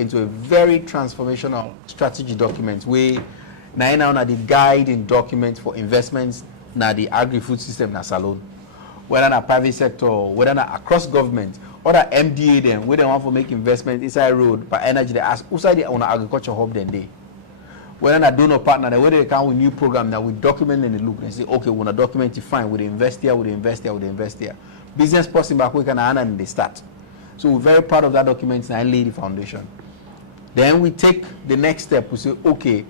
into a very transformational strategy document where now the guiding document for investments na the agri-food system na Salone. Whether na private sector, whether na across government, or the MDA them, where they want to make investment inside road, but energy they ask who's the on agriculture hub then they. Whether na donor partner, whether they come with new program that we document and look and say, okay, we want to document it fine, we invest here, we invest here, we invest here. Business person back we can and they start. So we're very proud of that document and lay the foundation. Then we take the next step. We say, okay,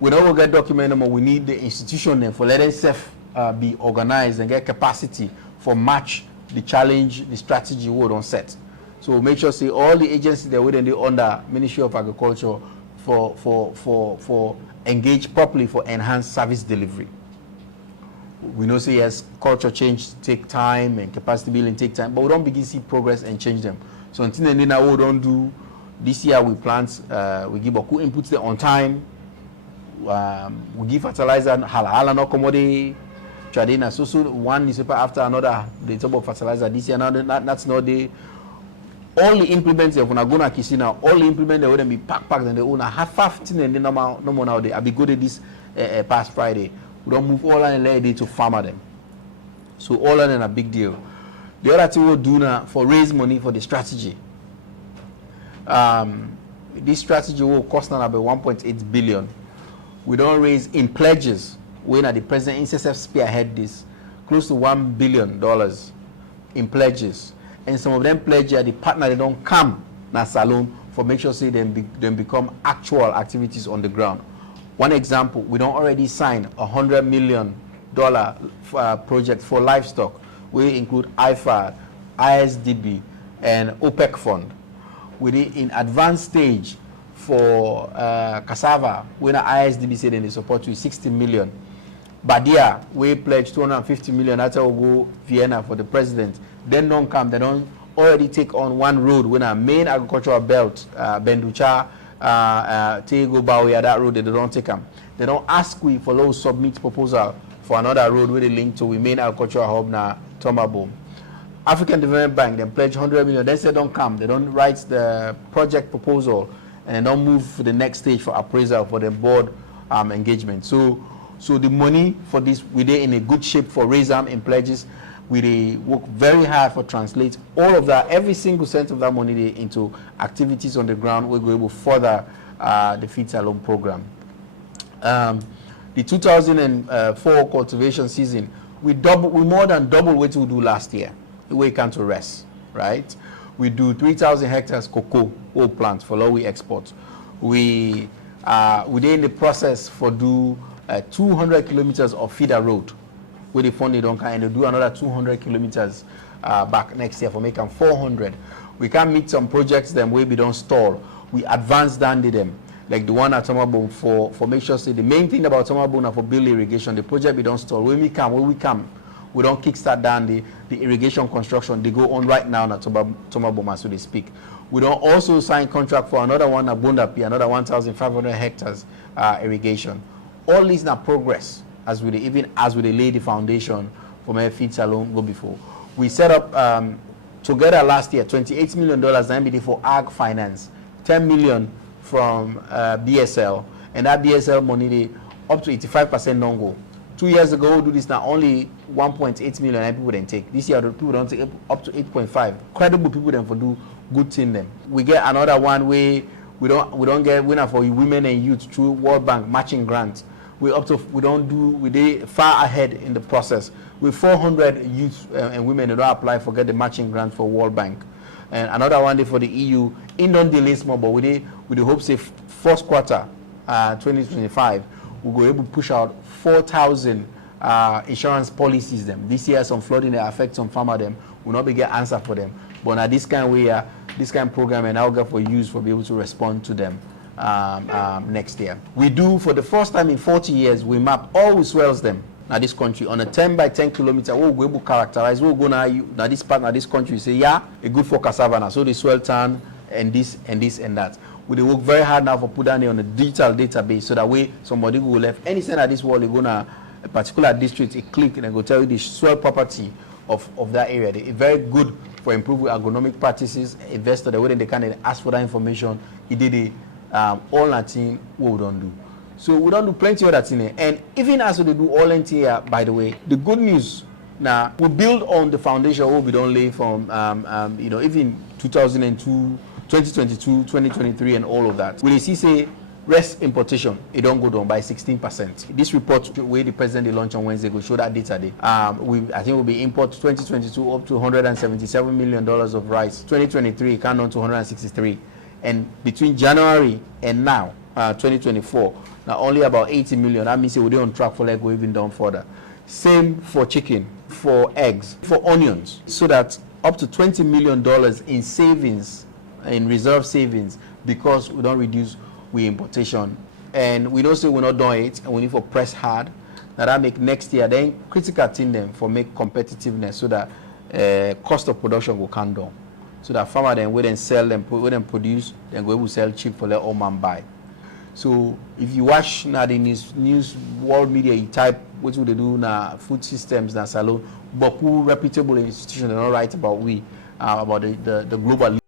we don't get document anymore. We need the institution then for let itself be organized and get capacity for match the challenge, the strategy we don't set. So make sure say all the agencies that within the under Ministry of Agriculture for engage properly for enhanced service delivery. We know say yes, culture change take time and capacity building take time, but we don't begin to see progress and change them. So until then now we don't do this year we plant, we give a cool inputs there on time. We give fertilizer, hala no commodity, tradina. So one newspaper after another, they talk about fertilizer this year. Now that's not the all the implements of Naguna Kisina, all the implements they wouldn't be packed and they own a half 15 and the no more now they. I be good at this past Friday. We don't move all and let it to farmer them. So all of them a big deal. The other thing we'll do now for raise money for the strategy. This strategy will cost now about 1.8 billion. We don't raise in pledges. When the president NCSF spearhead this, close to $1 billion in pledges. And some of them pledges the partner they don't come na Salone for make sure say them become actual activities on the ground. One example, we don't already sign $100 million project for livestock. We include IFAD, ISDB, and OPEC fund. We did in advanced stage for cassava, when the ISDB said they support you 60 million. Badia, we pledged 250 million. That's how we go Vienna for the president. Then don't come, they don't already take on one road when our main agricultural belt, Benducha, Tego Bawia, that road, they don't take them. They don't ask we for those submit proposal for another road where they link to we main agricultural hub na Tomabo. African Development Bank, they pledge 100 million. They say don't come. They don't write the project proposal and don't move to the next stage for appraisal for the board engagement. So the money for this, we're in a good shape for raise in pledges. We work very hard for translate all of that, every single cent of that money into activities on the ground. We're going to further the Feed Salone program. The 2004 cultivation season, we more than double what we do last year. We can't rest, right? We do 3,000 hectares cocoa oil plants for low we export. We're in the process for do 200 kilometers of feeder road where the funding don't come and they do another 200 kilometers back next year for making 400. We can meet some projects them where we don't stall. We advance down to them. Like the one at Tomabone for make sure say the main thing about Tomabone for build irrigation, the project we don't stall. When we come, we don't kickstart down the irrigation construction. They go on right now at Tomaboma, so they speak. We don't also sign contract for another one at Bundapi, another 1,500 hectares irrigation. All these now progress as we lay the foundation for my Feed Salone go before. We set up together last year $28 million NBD for ag finance, 10 million from BSL, and that BSL money they up to 85% non-go. 2 years ago, we do this now only 1.8 million and people didn't take. This year, the people don't take up to 8.5. Credible people then for do good thing them. We get another one where we don't get winner for women and youth through World Bank matching grants. We far ahead in the process. With 400 youth and women that don't apply for get the matching grant for World Bank. And another one day for the EU. In don't delay small, but we hope say first quarter 2025 we'll go able to push out 4,000 insurance policies them. This year some flooding that affect some farmer them will not be get answer for them. But now this kind of way, this kind of program and I'll get for use for be able to respond to them next year. We do for the first time in 40 years we map all the swells them now this country on a 10 by 10 kilometer. We'll go able to characterize. We'll go now this part now this country say yeah, a good for cassava now. So the swell turn and this and this and that. We work very hard now for put down on a digital database so that way somebody will left any center of this world they go to a particular district, a click and they go tell you the soil property of that area. A very good for improved agronomic practices, investor the way they can ask for that information. He did it all nothing what we don't do. So we don't do plenty of that thing. And even as we do all here, by the way, the good news now we build on the foundation what we don't lay from even 2002, 2022, 2023 and all of that. When you see say rest importation, it don't go down by 16%. This report where the president launched on Wednesday will show that data day. I think will be import 2022 up to $177 million of rice. 2023 it came down to 163. And between January and now, 2024, now only about 80 million. That means we're on track for like go even down further. Same for chicken, for eggs, for onions, so that up to $20 million in savings, in reserve savings, because we don't reduce we importation. And we don't say we're not doing it, and we need to press hard. Now that make next year then critical thing them for make competitiveness, so that cost of production will come down. So that farmer then will then sell them, will then produce, then go able to sell cheap for their own man buy. So if you watch now the news world media, you type what would they do now food systems now Salone, but who reputable institution they don't write about about the global